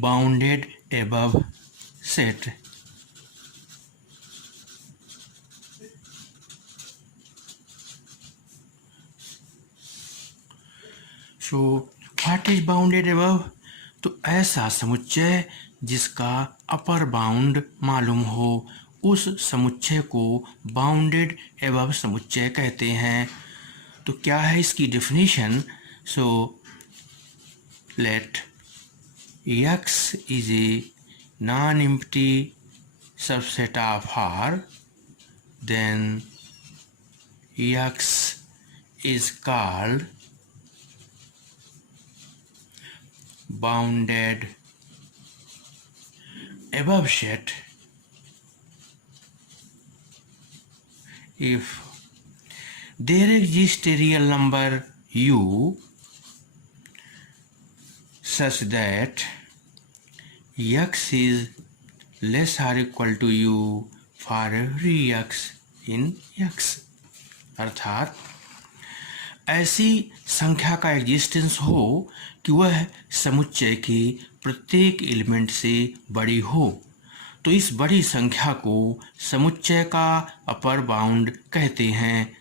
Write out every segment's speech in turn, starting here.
bounded above set. So what is bounded above? तो ऐसा समुच्चय जिसका अपर बाउंड मालूम हो, उस समुच्चय को बाउंडेड एबव समुच्चय कहते हैं। तो क्या है इसकी definition? So let X is a non-empty subset of R, then X is called bounded above set if there exists a real number U such that X is less or equal to U for every X in X। अर्थात ऐसी संख्या का existence हो कि वह समुच्चय के प्रत्येक एलिमेंट से बड़ी हो, तो इस बड़ी संख्या को समुच्चय का अपर बाउंड कहते हैं।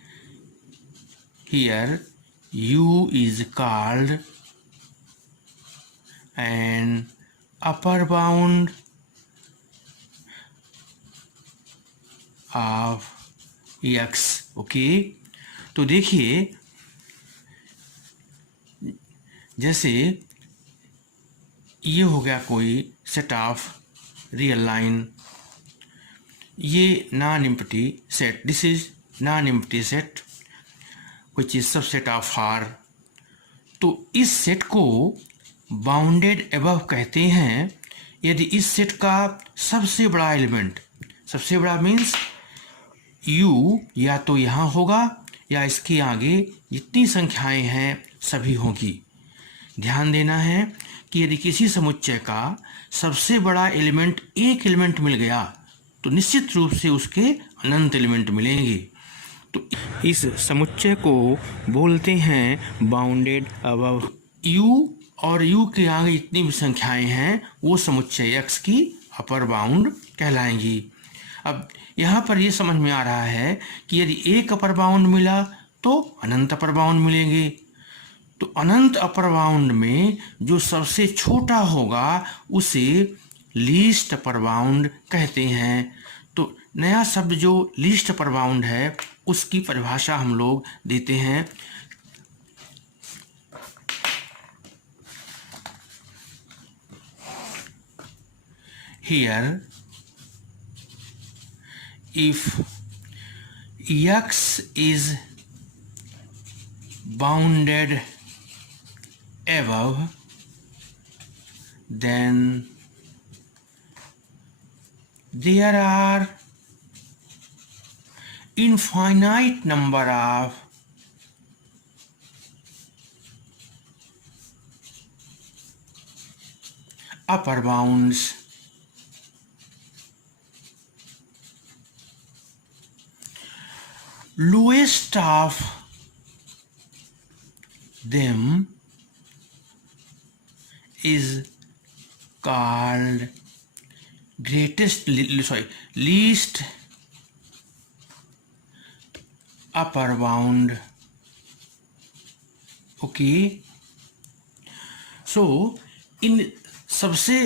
Here U is called an upper bound of X। Okay, तो देखिए जैसे ये हो गया कोई सेट ऑफ रियल लाइन, ये non empty set, this is non empty set which is subset of R। तो इस सेट को बाउंडेड एबव कहते हैं यदि इस सेट का सबसे बड़ा एलिमेंट, सबसे बड़ा मीन्स U या तो यहाँ होगा या इसके आगे जितनी संख्याएं हैं सभी होंगी। ध्यान देना है कि यदि किसी समुच्चय का सबसे बड़ा एलिमेंट एक एलिमेंट मिल गया तो निश्चित रूप से उसके अनंत एलिमेंट मिलेंगे। तो इस समुच्चय को बोलते हैं बाउंडेड अबव। U और U के आगे जितनी भी संख्याएं हैं वो समुच्चय X की अपर बाउंड कहलाएंगी। अब यहाँ पर ये समझ में आ रहा है कि यदि एक अपर बाउंड मिला तो अनंत अपर बाउंड मिलेंगे। तो अनंत अपर बाउंड में जो सबसे छोटा होगा उसे लीस्ट अपर बाउंड कहते हैं। तो नया शब्द जो लीस्ट अपर बाउंड है उसकी परिभाषा हम लोग देते हैं। Here if X is bounded above, then there are infinite number of upper bounds lowest of them is called least upper bound। Okay, so इन सबसे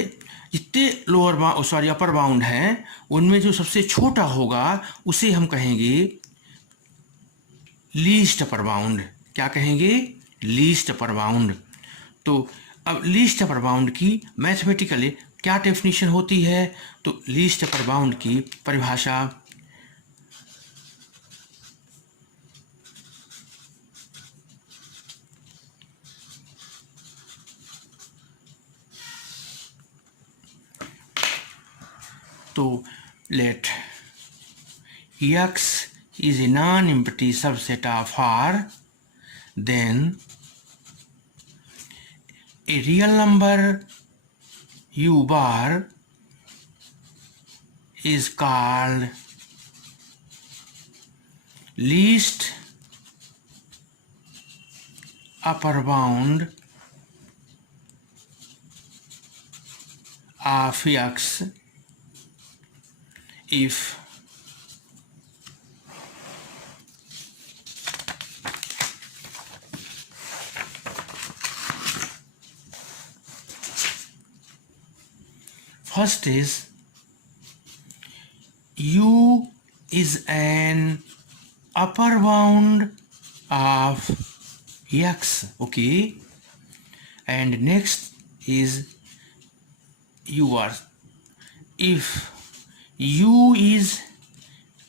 जितने लोअर अपर बाउंड हैं उनमें जो सबसे छोटा होगा उसे हम कहेंगे लीस्ट अपर बाउंड। क्या कहेंगे? Least upper bound. तो अब लीस्ट अपर बाउंड की मैथमेटिकली क्या डेफिनेशन होती है? तो लीस्ट अपर बाउंड की परिभाषा तो let X is a non-empty subset of R, then a real number U bar is called least upper bound of x if first is u is an upper bound of x, okay, and next is u are if u is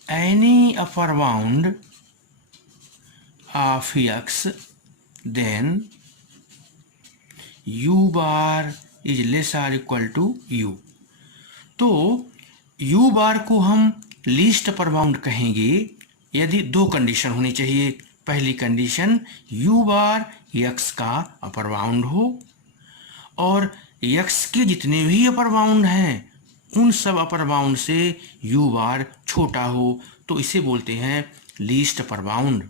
any upper bound of x, then u bar is less or equal to u। तो u बार को हम least upper bound कहेंगे यदि दो condition होनी चाहिए। पहली condition u बार x का अपर बाउंड हो और x के जितने भी अपर बाउंड हैं उन सब अपर बाउंड से u बार छोटा हो, तो इसे बोलते हैं least upper bound.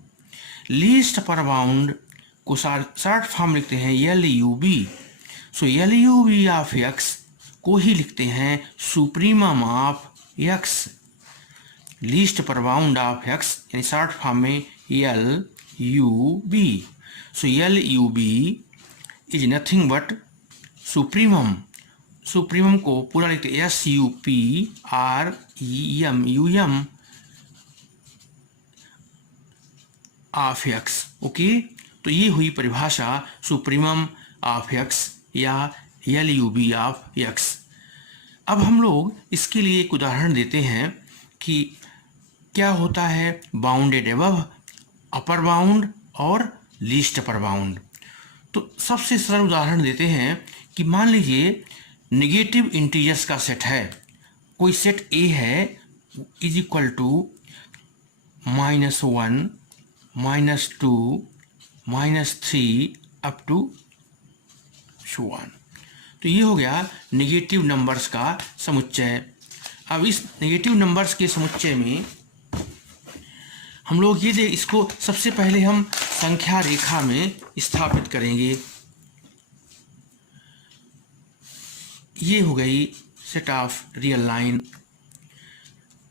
Least upper bound को शॉर्ट फॉर्म लिखते हैं LUB। So LUB of x को ही लिखते हैं supremum of x। Least upper bound of x यानी शॉर्ट फॉर्म में LUB। So LUB is nothing but supremum. Supremum को पूरा लिखते हैं SUPREMUM ऑफ x, ओके। तो ये हुई परिभाषा सुप्रीमम ऑफ x या LUB ऑफ x। अब हम लोग इसके लिए एक उदाहरण देते हैं कि क्या होता है बाउंडेड एबव, अपर बाउंड और लीस्ट अपर बाउंड। तो सबसे सरल उदाहरण देते हैं कि मान लीजिए नेगेटिव इंटीजर्स का सेट है, कोई सेट A है is equal to -1 -2 -3 up to 1। तो ये हो गया नेगेटिव नंबर्स का समुच्चय। अब इस नेगेटिव नंबर्स के समुच्चय में हम लोग ये इसको सबसे पहले हम संख्या रेखा में स्थापित करेंगे। ये हो गई सेट ऑफ रियल लाइन।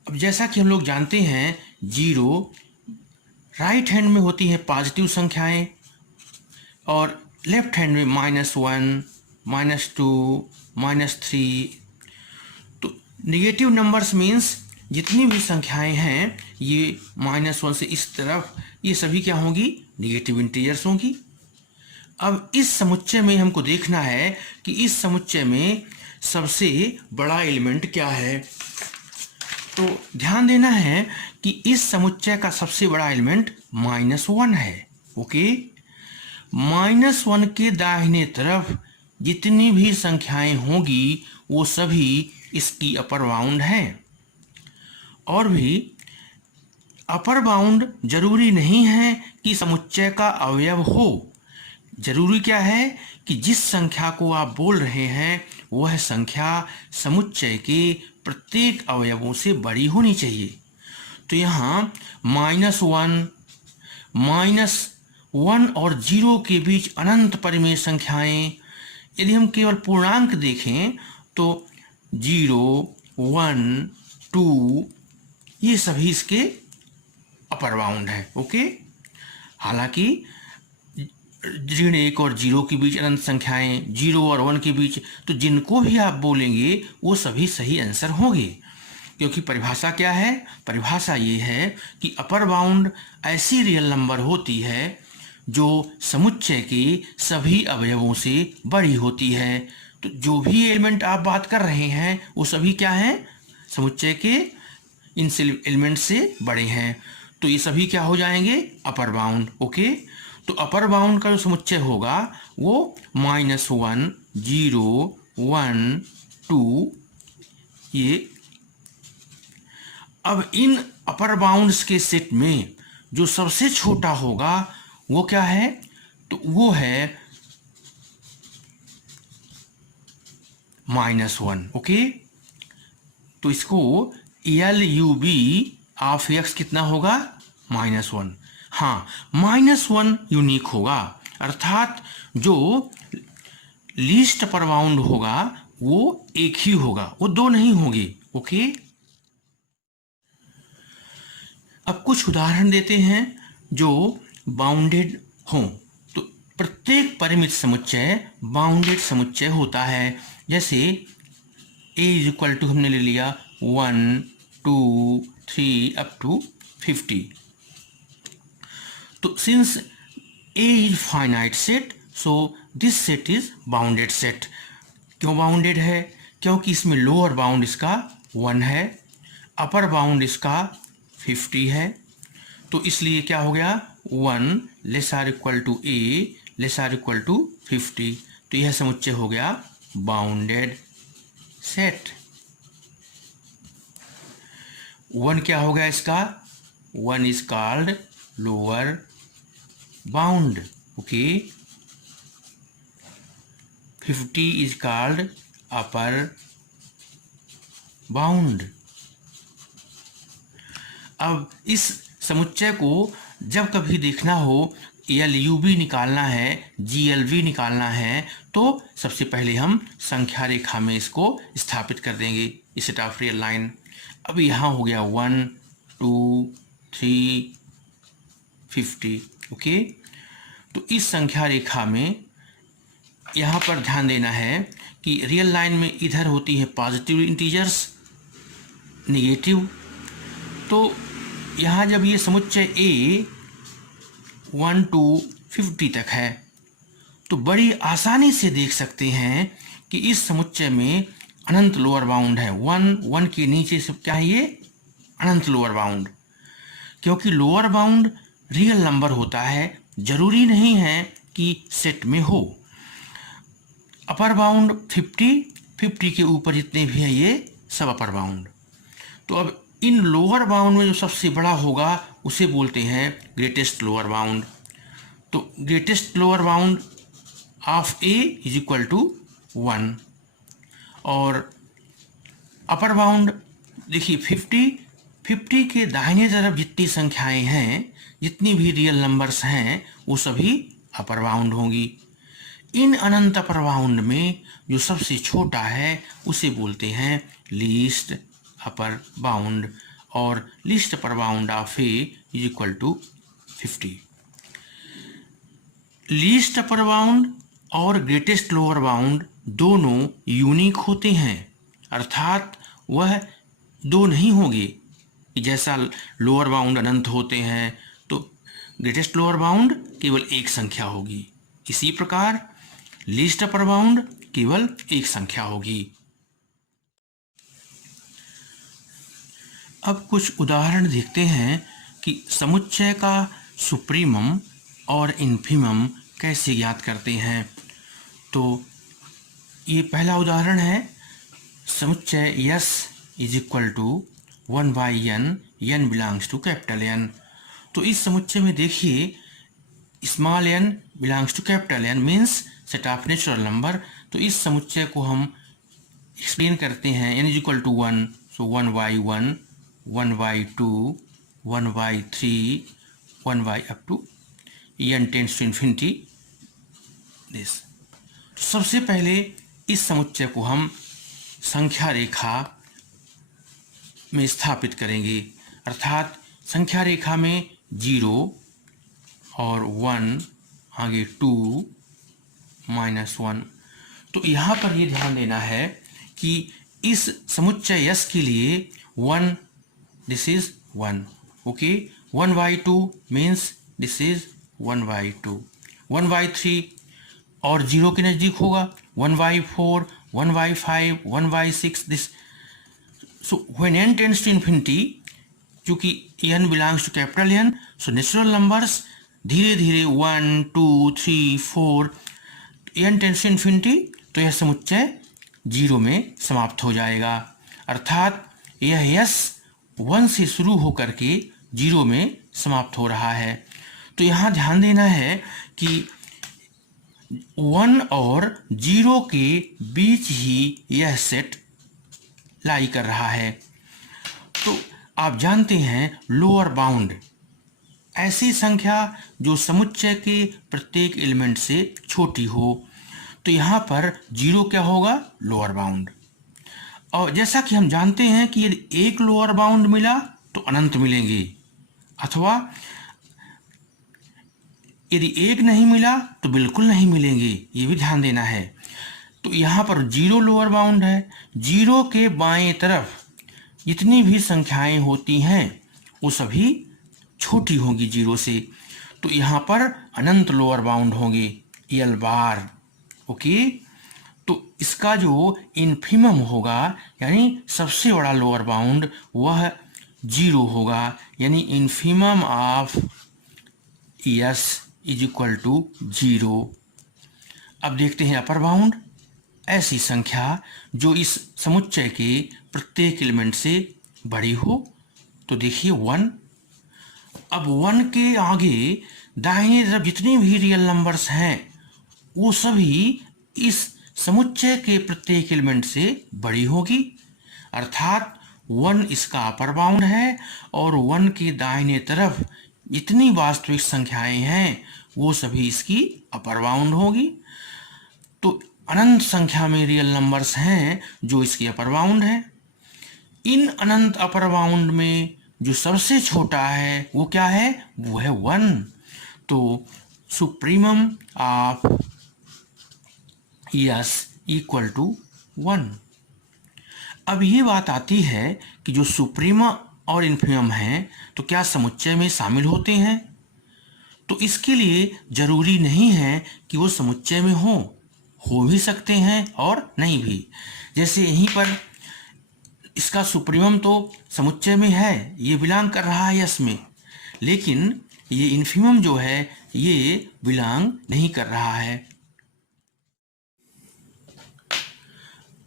अब जैसा कि हम लोग जानते हैं 0 राइट हैंड में होती हैं पॉजिटिव संख्याएं और लेफ्ट हैंड में -1 -2 -3। तो नेगेटिव नंबर्स मीन्स जितनी भी संख्याएं हैं ये -1 से इस तरफ, ये सभी क्या होंगी, नेगेटिव इंटीजर्स होंगी। अब इस समुच्चय में हमको देखना है कि इस समुच्चय में सबसे बड़ा एलिमेंट क्या है। तो ध्यान देना है कि इस समुच्चय का सबसे बड़ा एलिमेंट -1 है, ओके। -1 के दाहिने तरफ जितनी भी संख्याएं होंगी वो सभी इसकी अपर बाउंड हैं। और भी अपर बाउंड जरूरी नहीं है कि समुच्चय का अवयव हो। जरूरी क्या है कि जिस संख्या को आप बोल रहे हैं वह संख्या समुच्चय के प्रत्येक अवयवों से बड़ी होनी चाहिए। तो यहाँ -1 और 0 के बीच अनंत परिमेय संख्याएं, यदि हम केवल पूर्णांक देखें तो 0 1 2 ये सभी इसके अपर बाउंड है, ओके। हालांकि ऋण 1 और 0 के बीच अनंत संख्याएं, 0 और 1 के बीच, तो जिनको भी आप बोलेंगे वो सभी सही आंसर होंगे। क्योंकि परिभाषा क्या है, परिभाषा ये है कि अपर बाउंड ऐसी रियल नंबर होती है जो समुच्चय के सभी अवयवों से बड़ी होती है। तो जो भी एलिमेंट आप बात कर रहे हैं वो सभी क्या हैं, समुच्चय के इन एलिमेंट से बड़े हैं। तो ये सभी क्या हो जाएंगे, अपर बाउंड, ओके। तो अपर बाउंड का जो समुच्चय होगा वो -1 0 1 2 ये। अब इन अपर बाउंड्स के सेट में जो सबसे छोटा होगा वो क्या है, तो वो है -1, ओके। तो इसको LUB ऑफ x कितना होगा, -1। हाँ, -1 यूनिक होगा, अर्थात जो लीस्ट अपर बाउंड होगा वो एक ही होगा, वो दो नहीं होगी। ओके, अब कुछ उदाहरण देते हैं जो बाउंडेड हों। तो प्रत्येक परिमित समुच्चय बाउंडेड समुच्चय होता है। जैसे a इज इक्वल टू हमने ले लिया 1 2 3 अप टू 50। तो since a is finite set, so this set is bounded set. क्यों बाउंडेड है? क्योंकि इसमें लोअर बाउंड इसका 1 है, अपर बाउंड इसका 50 है। तो इसलिए क्या हो गया, 1 less or equal to a less or equal to 50। तो यह समुच्चय हो गया बाउंडेड सेट। 1 क्या हो गया इसका, 1 is called lower bound. Okay, 50 is called upper bound. अब इस समुच्चय को जब कभी देखना हो, LUV निकालना है, GLV निकालना है, तो सबसे पहले हम संख्या रेखा में इसको स्थापित कर देंगे, इस सेट ऑफ रियल लाइन। अब यहाँ हो गया 1 2 3 50। ओके, तो इस संख्या रेखा में यहाँ पर ध्यान देना है कि रियल लाइन में इधर होती है पॉजिटिव इंटीजर्स, नेगेटिव। तो यहाँ जब ये समुच्चय A 1 to 50 तक है, तो बड़ी आसानी से देख सकते हैं कि इस समुच्चय में अनंत लोअर बाउंड है। 1 के नीचे से क्या है, ये अनंत लोअर बाउंड। क्योंकि लोअर बाउंड रियल नंबर होता है, जरूरी नहीं है कि सेट में हो। अपर बाउंड 50 के ऊपर जितने भी हैं ये सब अपर बाउंड। तो अब इन लोअर बाउंड में जो सबसे बड़ा होगा उसे बोलते हैं ग्रेटेस्ट लोअर बाउंड। तो greatest lower bound of A is equal to 1। और अपर बाउंड देखिए 50 के दाहिने तरफ जितनी संख्याएं हैं, जितनी भी रियल नंबर्स हैं, वो सभी अपर बाउंड होंगी। इन अनंत अपर बाउंड में जो सबसे छोटा है उसे बोलते हैं लीस्ट अपर बाउंड, और least upper bound of A is equal to 50। Least upper bound और ग्रेटेस्ट लोअर बाउंड दोनों यूनिक होते हैं, अर्थात वह दो नहीं होंगे। जैसा लोअर बाउंड अनंत होते हैं तो ग्रेटेस्ट लोअर बाउंड केवल एक संख्या होगी, इसी प्रकार लीस्ट अपर बाउंड केवल एक संख्या होगी। अब कुछ उदाहरण देखते हैं कि समुच्चय का सुप्रीमम और इन्फीमम कैसे ज्ञात करते हैं। तो ये पहला उदाहरण है, समुच्चय S is equal to 1/n, n belongs to capital N। तो इस समुच्चय में देखिए small n belongs to capital N means set of natural number. तो इस समुच्चय को हम एक्सप्लेन करते हैं n is equal to 1, so 1/1, 1/2, 1/3, 1 up to n tends to infinity this. तो सबसे पहले इस समुच्चय को हम संख्या रेखा में स्थापित करेंगे, अर्थात संख्या रेखा में 0 और 1, आगे 2, -1। तो यहाँ पर ये ध्यान देना है कि इस समुच्चय S के लिए 1, this is 1। Okay, 1/2 means this is 1/2, 1/3 और 0 के नज़दीक होगा 1/4, 1/5, 1/6 this. So when n tends to infinity, चूँकि n belongs to capital N, so natural numbers धीरे धीरे 1, 2, 3, 4 n टेंड्स टू इन्फिनिटी, तो यह समुच्चय 0 में समाप्त हो जाएगा। अर्थात यह S 1 से शुरू होकर के 0 में समाप्त हो रहा है। तो यहाँ ध्यान देना है कि 1 और 0 के बीच ही यह सेट लाई कर रहा है। तो आप जानते हैं लोअर बाउंड ऐसी संख्या जो समुच्चय के प्रत्येक एलिमेंट से छोटी हो। तो यहाँ पर 0 क्या होगा, लोअर बाउंड। और जैसा कि हम जानते हैं कि यदि एक लोअर बाउंड मिला तो अनंत मिलेंगे, अथवा यदि एक नहीं मिला तो बिल्कुल नहीं मिलेंगे, ये भी ध्यान देना है। तो यहाँ पर 0 लोअर बाउंड है। 0 के बाएं तरफ जितनी भी संख्याएं होती हैं वो सभी छोटी होंगी 0 से, तो यहाँ पर अनंत लोअर बाउंड होंगे, एल बार। ओके, तो इसका जो इन्फिमम होगा यानी सबसे बड़ा लोअर बाउंड वह 0 होगा, यानी infimum of S is equal to 0। अब देखते हैं अपर बाउंड, ऐसी संख्या जो इस समुच्चय के प्रत्येक एलिमेंट से बड़ी हो। तो देखिए 1। अब 1 के आगे दाहिने तरफ जितने भी रियल नंबर्स हैं वो सभी इस समुच्चय के प्रत्येक एलिमेंट से बड़ी होगी, अर्थात 1 इसका अपर बाउंड है और 1 के दाहिने तरफ जितनी वास्तविक संख्याएं हैं वो सभी इसकी अपर बाउंड होगी। तो अनंत संख्या में रियल नंबर्स हैं जो इसकी अपर बाउंड है। इन अनंत अपर बाउंड में जो सबसे छोटा है वो क्या है, वो है 1। तो supremum of S equal to 1। अब ये बात आती है कि जो सुप्रीमा और इन्फिमम हैं तो क्या समुच्चय में शामिल होते हैं? तो इसके लिए जरूरी नहीं है कि वो समुच्चय में हो भी सकते हैं और नहीं भी। जैसे यहीं पर इसका सुप्रीमम तो समुच्चय में है, ये बिलोंग कर रहा है यस में, लेकिन ये इन्फिमम जो है ये बिलोंग नहीं कर रहा है।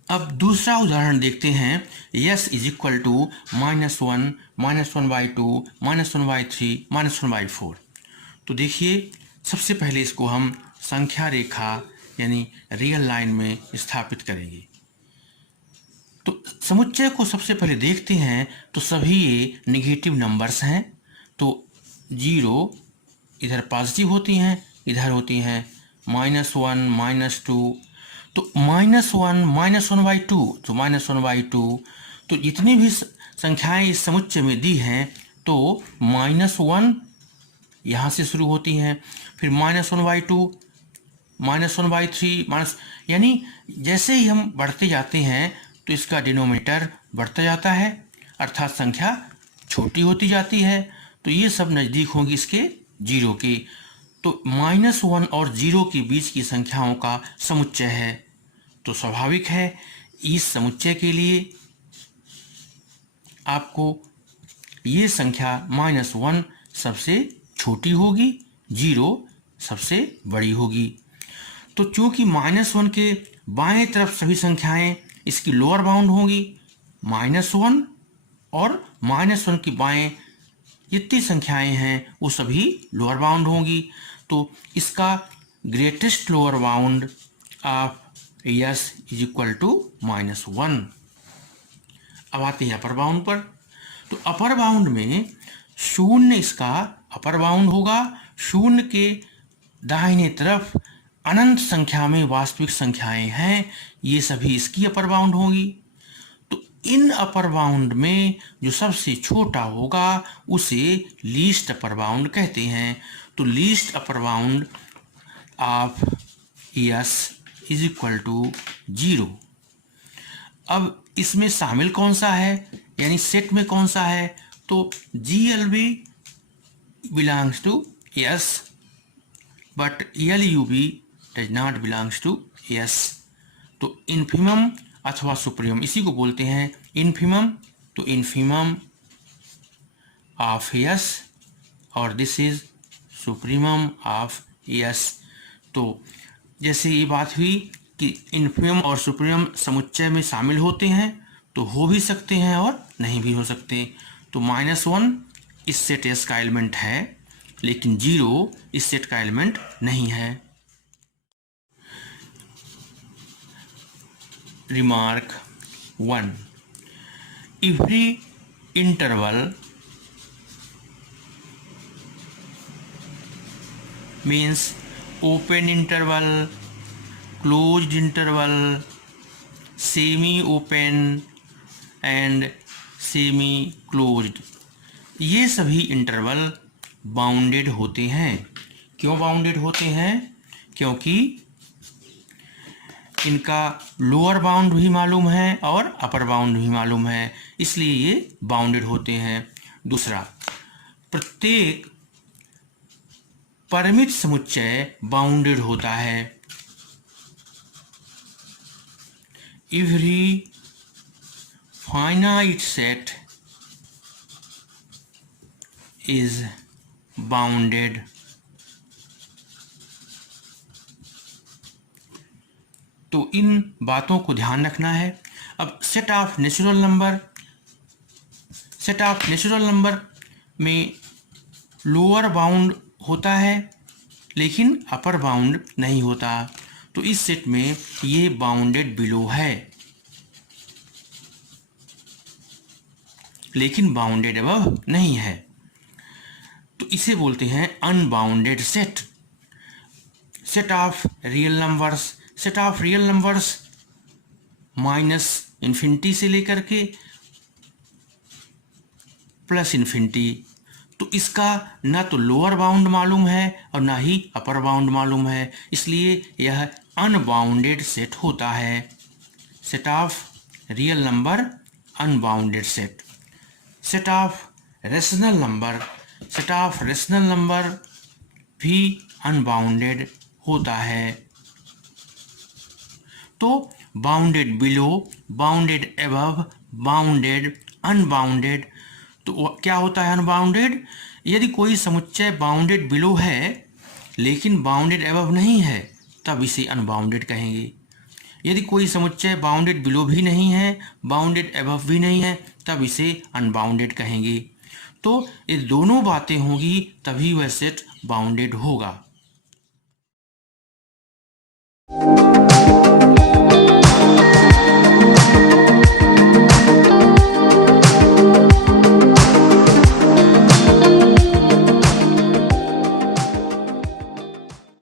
अब दूसरा उदाहरण देखते हैं, यस इज इक्वल टू -1, -1/2, -1/3, -1/4। तो देखिए सबसे पहले इसको हम संख्या रेखा यानी रियल लाइन में स्थापित करेंगे। तो समुच्चय को सबसे पहले देखते हैं तो सभी ये निगेटिव नंबर्स हैं। तो 0 इधर पॉजिटिव होती हैं, इधर होती हैं -1, -2। तो -1, -1/2, तो -1/2। तो जितनी भी संख्याएं इस समुच्चय में दी हैं तो -1 यहाँ से शुरू होती हैं, फिर -1/2, -1/3, यानी जैसे ही हम बढ़ते जाते हैं तो इसका डिनोमिनेटर बढ़ता जाता है, अर्थात संख्या छोटी होती जाती है। तो ये सब नज़दीक होंगी इसके 0 के। तो -1 और 0 के बीच की संख्याओं का समुच्चय है, तो स्वाभाविक है इस समुच्चय के लिए आपको ये संख्या -1 सबसे छोटी होगी, 0 सबसे बड़ी होगी। तो चूंकि -1 के बाएं तरफ सभी संख्याएं इसकी लोअर बाउंड होंगी, -1 और -1 के बाएं जितनी संख्याएं हैं वो सभी लोअर बाउंड होंगी। तो इसका greatest lower bound of S is equal to -1। अब आते हैं अपर बाउंड पर। तो अपर बाउंड में 0 इसका अपर बाउंड होगा। 0 के दाहिने तरफ अनंत संख्या में वास्तविक संख्याएं हैं, ये सभी इसकी अपर बाउंड होगी। तो इन अपर बाउंड में जो सबसे छोटा होगा उसे लीस्ट अपर बाउंड कहते हैं। तो least upper bound of S is equal to 0। अब इसमें शामिल कौन सा है, यानी सेट में कौन सा है? तो GLB belongs to S but LUB does not belongs to S। तो इन्फिमम अथवा सुप्रीमम इसी को बोलते हैं इन्फिमम। तो इन्फिमम ऑफ S और this is supremum of S। तो जैसे ये बात हुई कि इन्फिमम और सुप्रीमम समुच्चय में शामिल होते हैं तो हो भी सकते हैं और नहीं भी हो सकते। तो -1 इस सेट S का एलिमेंट है, लेकिन 0 इस सेट का एलिमेंट नहीं है। Remark 1, every interval means open interval, closed interval, semi open and semi closed, ये सभी इंटरवल बाउंडेड होते हैं। क्यों बाउंडेड होते हैं? क्योंकि इनका लोअर बाउंड भी मालूम है और अपर बाउंड भी मालूम है, इसलिए ये बाउंडेड होते हैं। दूसरा, प्रत्येक परिमित समुच्चय बाउंडेड होता है। Every finite set is bounded. तो इन बातों को ध्यान रखना है। अब सेट ऑफ नेचुरल नंबर में लोअर बाउंड होता है लेकिन अपर बाउंड नहीं होता, तो इस सेट में ये बाउंडेड बिलो है लेकिन बाउंडेड अबव नहीं है, तो इसे बोलते हैं unbounded set. Set of real numbers minus infinity से लेकर के प्लस इन्फिनिटी, तो इसका ना तो लोअर बाउंड मालूम है और ना ही अपर बाउंड मालूम है, इसलिए यह अनबाउंडेड सेट होता है। Set of real number unbounded set. Set of rational number भी अनबाउंडेड होता है। तो bounded below, bounded above, bounded, unbounded. तो क्या होता है अनबाउंडेड? यदि कोई समुच्चय बाउंडेड बिलो है लेकिन बाउंडेड अबव नहीं है तब इसे अनबाउंडेड कहेंगे। यदि कोई समुच्चय बाउंडेड बिलो भी नहीं है, बाउंडेड अबव भी नहीं है, तब इसे अनबाउंडेड कहेंगे। तो ये दोनों बातें होंगी तभी वह सेट बाउंडेड होगा।